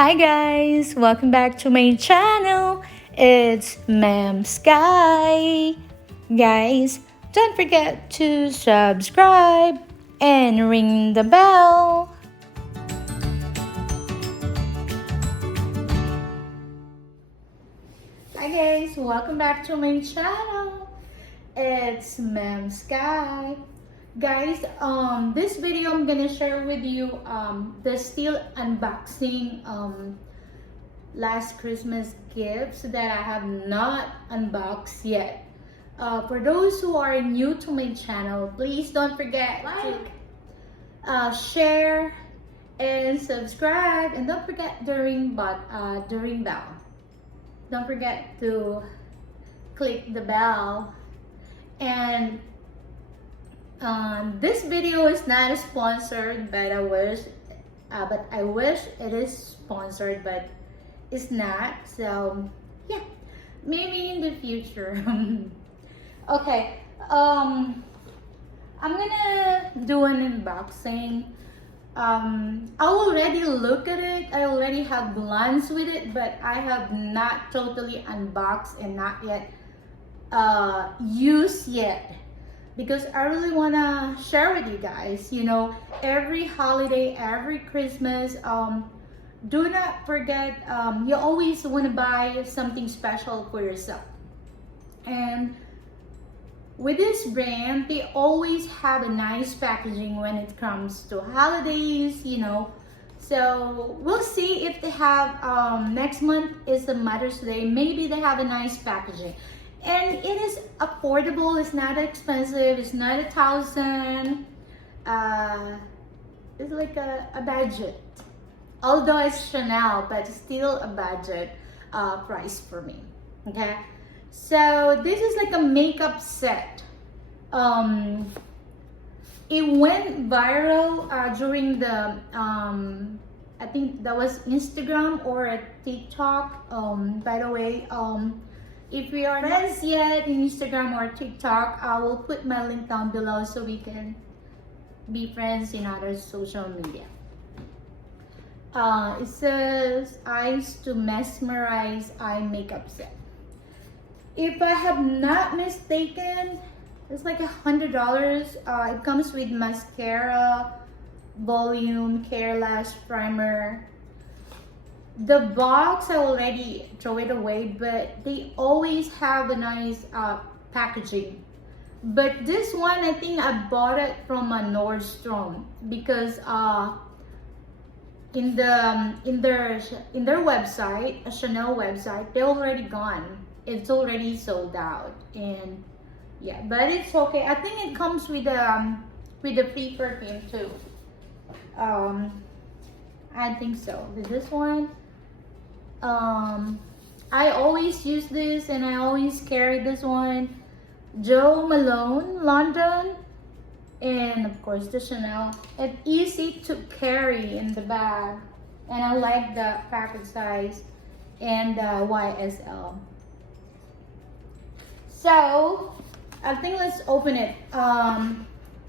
Hi guys! Welcome back to my channel. It's MEMSKY. Guys, don't forget to subscribe and ring the bell. Hi guys! Welcome back to my channel. It's MEMSKY. Guys, this video I'm gonna share with you the still unboxing last Christmas gifts that I have not unboxed yet. For those who are new to my channel, please don't forget to share and subscribe, and don't forget the ring bell. Don't forget to click the bell. And this video is not sponsored, but I wish it is sponsored, but it's not. So yeah, maybe in the future. Okay, I'm gonna do an unboxing. I already look at it. I already have glanced with it, but I have not totally unboxed and not yet used yet. Because I really want to share with you guys, you know, every holiday, every Christmas, do not forget, you always want to buy something special for yourself. And with this brand, they always have a nice packaging when it comes to holidays, you know. So we'll see if they have, next month is the Mother's Day, maybe they have a nice packaging. And it is affordable, it's not expensive, it's not 1,000. It's like a budget. Although it's Chanel, but still a budget price for me. Okay, so this is like a makeup set. It went viral during the I think that was Instagram or a TikTok. By the way, if we are not friends yet in Instagram or TikTok, I will put my link down below so we can be friends in other social media. It says Eyes to Mesmerize Eye Makeup Set. If I have not mistaken, it's like $100. It comes with mascara, volume, care lash primer. The box, I already throw it away, but they always have a nice packaging. But this one, I think I bought it from a Nordstrom because in their website, a Chanel website, they're already gone. It's already sold out, and yeah, but it's okay. I think it comes with the free perfume too. I think so. This one. I always use this and I always carry this one. Jo Malone, London, and of course the Chanel. It's easy to carry in the bag, and I like the package size and YSL. So I think let's open it.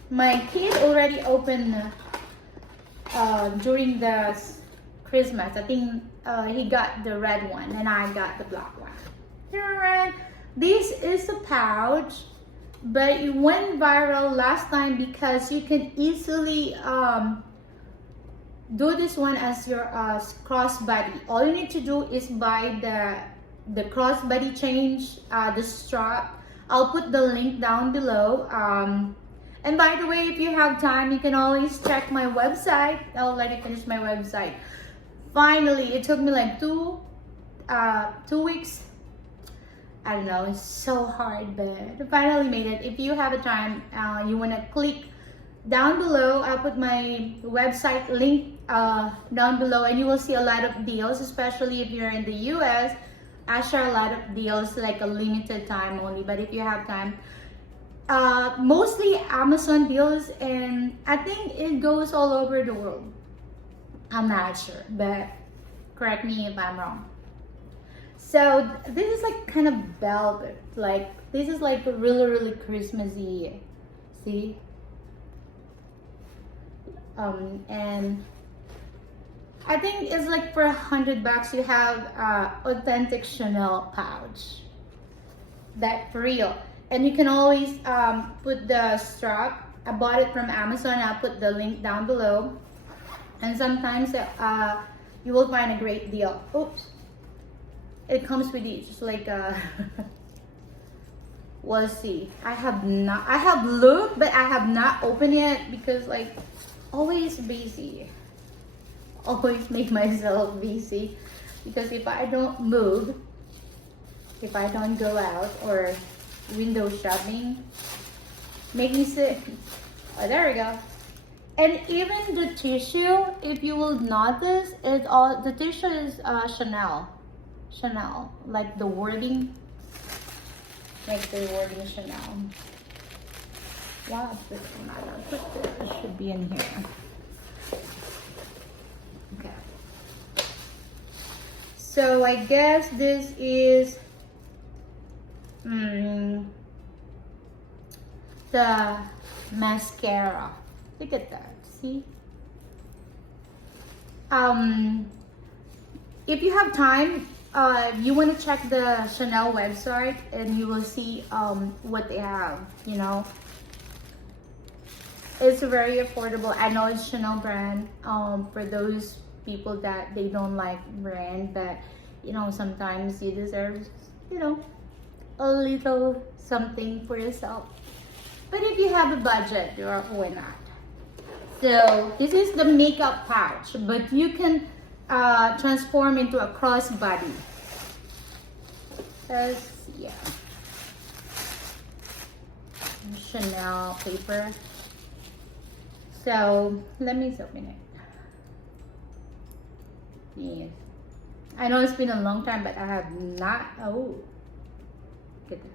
My kid already opened during the Christmas. I think he got the red one and I got the black one. This is a pouch, but it went viral last time because you can easily do this one as your crossbody. All you need to do is buy the crossbody change, the strap. I'll put the link down below. And by the way, if you have time, you can always check my website. I already finished my website. Finally, it took me like two weeks. I don't know, it's so hard, but I finally made it. If you have a time, you wanna click down below. I'll put my website link down below, and you will see a lot of deals, especially if you're in the US. I share a lot of deals, like a limited time only, but if you have time, mostly Amazon deals, and I think it goes all over the world. I'm not sure, but correct me if I'm wrong. So this is like kind of velvet, like this is like really Christmassy. See, and I think it's like for $100 you have authentic Chanel pouch. That for real. And you can always put the strap. I bought it from Amazon. I'll put the link down below. And sometimes you will find a great deal. Oops. It comes with these, just like we'll see. I have looked, but I have not opened it because like always busy. Always make myself busy because if I don't move, if I don't go out or window shopping, make me sick. Oh, there we go. And even the tissue, if you will notice, the tissue is Chanel, like the wording, Chanel. Wow, this one I don't put this. It should be in here. Okay. So I guess this is the mascara. Look at that. See? If you have time, you want to check the Chanel website and you will see what they have, you know. It's very affordable. I know it's Chanel brand. For those people that they don't like brand, but you know, sometimes you deserve, you know, a little something for yourself. But if you have a budget, why not? So this is the makeup pouch, but you can transform into a crossbody. Yeah, Chanel paper. So let me open it. Yes, I know it's been a long time, but I have not. Oh, look at that.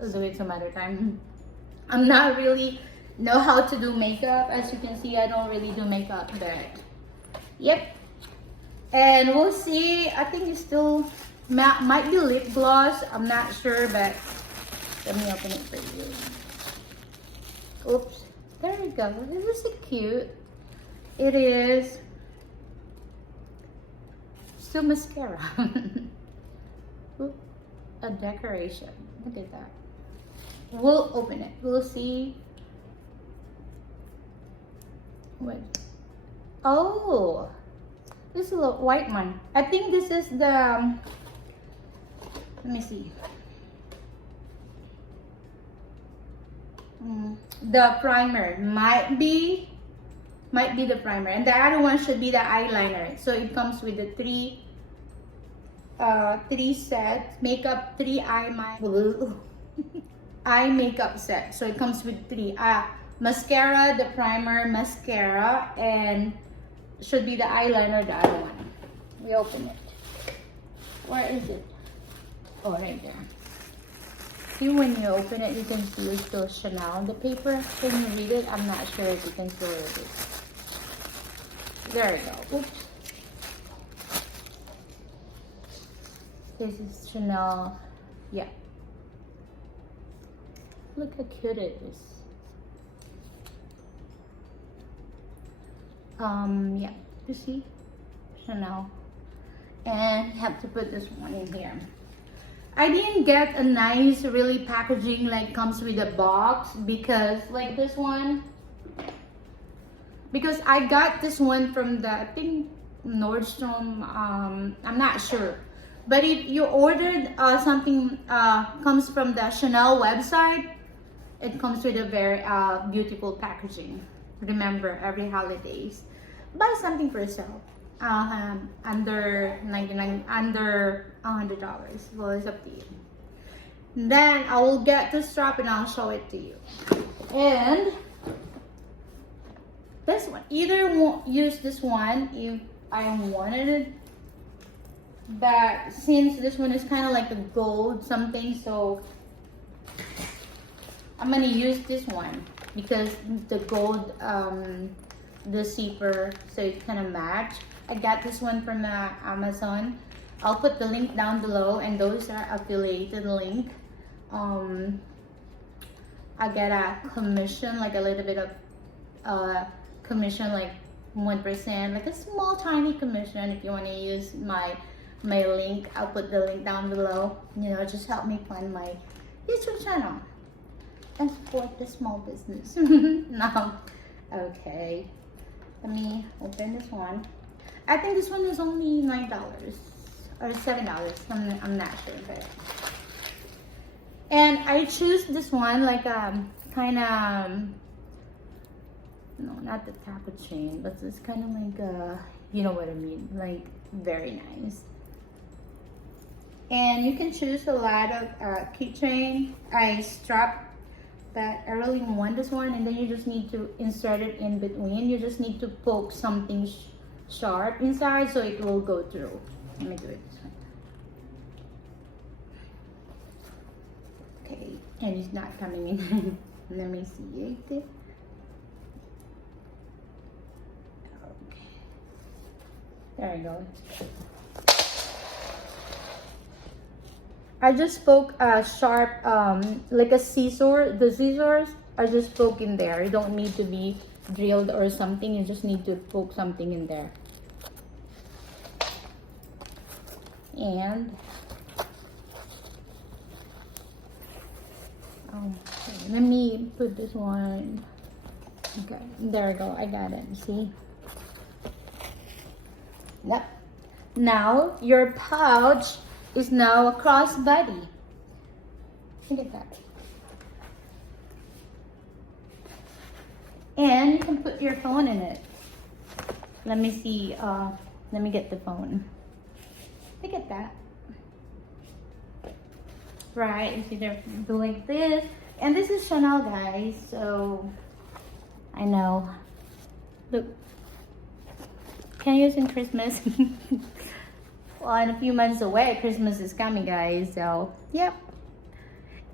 I'll do it some other time. I'm not really know how to do makeup. As you can see, I don't really do makeup, but yep. And we'll see. I think it's still might be lip gloss. I'm not sure, but let me open it for you. Oops. There we go. This is so cute. It is still mascara. Oops. A decoration. Look at that. We'll open it. We'll see. Wait. Oh, this is a white one. I think this is the. Let me see. The primer might be the primer, and the other one should be the eyeliner. So it comes with the three sets makeup, eye makeup set. So it comes with three mascara, the primer, mascara, and should be the eyeliner, the other one. We open it. Where is it? Oh, right there. See, when you open it, you can see it's still Chanel on the paper. Can you read it? I'm not sure if you can still read it. There we go. Oops. This is Chanel. Yeah. Look how cute it is. Yeah. You see? Chanel. And have to put this one in here. I didn't get a nice really packaging like comes with a box because like this one, because I got this one from the I think Nordstrom, I'm not sure, but if you ordered something comes from the Chanel website, it comes with a very beautiful packaging. Remember, every holidays buy something for yourself. Under $99, under $100. Well, it's up to you. Then I will get the strap and I'll show it to you. And this one, either won't use this one if I wanted it, but since this one is kind of like a gold something, so I'm gonna use this one because the gold, the zipper, so it kind of match. I got this one from Amazon. I'll put the link down below, and those are affiliated link. I get a commission, like a little bit of commission, like 1%, like a small tiny commission. If you want to use my link, I'll put the link down below. You know, just help me fund my YouTube channel and support the small business. No, okay. Let me open this one. I think this one is only $9 or $7. I'm not sure, but. And I choose this one like kind of, no, not the taco chain, but it's kind of like you know what I mean, like very nice. And you can choose a lot of keychain. I strap, but I really want this one, and then you just need to insert it in between. You just need to poke something sharp inside so it will go through. Let me do it this way. Okay, and it's not coming in. Let me see it. Okay. There we go. I just poke a sharp, like a scissor. The scissors are just poke in there. You don't need to be drilled or something. You just need to poke something in there. And okay, let me put this one. Okay, there we go. I got it. See? Yep. Now your pouch is now a crossbody. Look at that. And you can put your phone in it. Let me see. Let me get the phone. Look at that. Right, you see they're doing like this. And this is Chanel, guys. So I know. Look. Can use in Christmas. Well, in a few months away, Christmas is coming, guys. So, yep.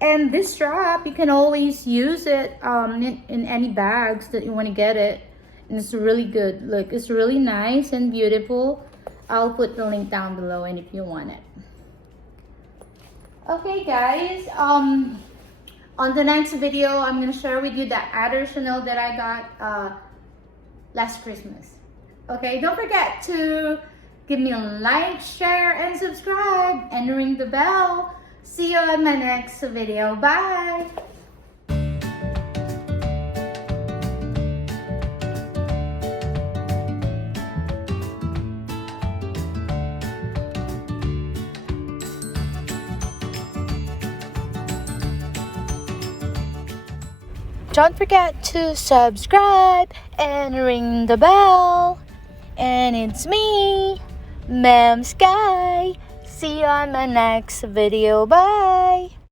And this strap, you can always use it in any bags that you want to get it. And it's really good. Look, it's really nice and beautiful. I'll put the link down below, and if you want it. Okay, guys. On the next video, I'm gonna share with you the other Chanel that I got last Christmas. Okay, don't forget to give me a like, share, and subscribe, and ring the bell. See you on my next video. Bye! Don't forget to subscribe and ring the bell. And it's me, MEMSKY. See you on my next video. Bye!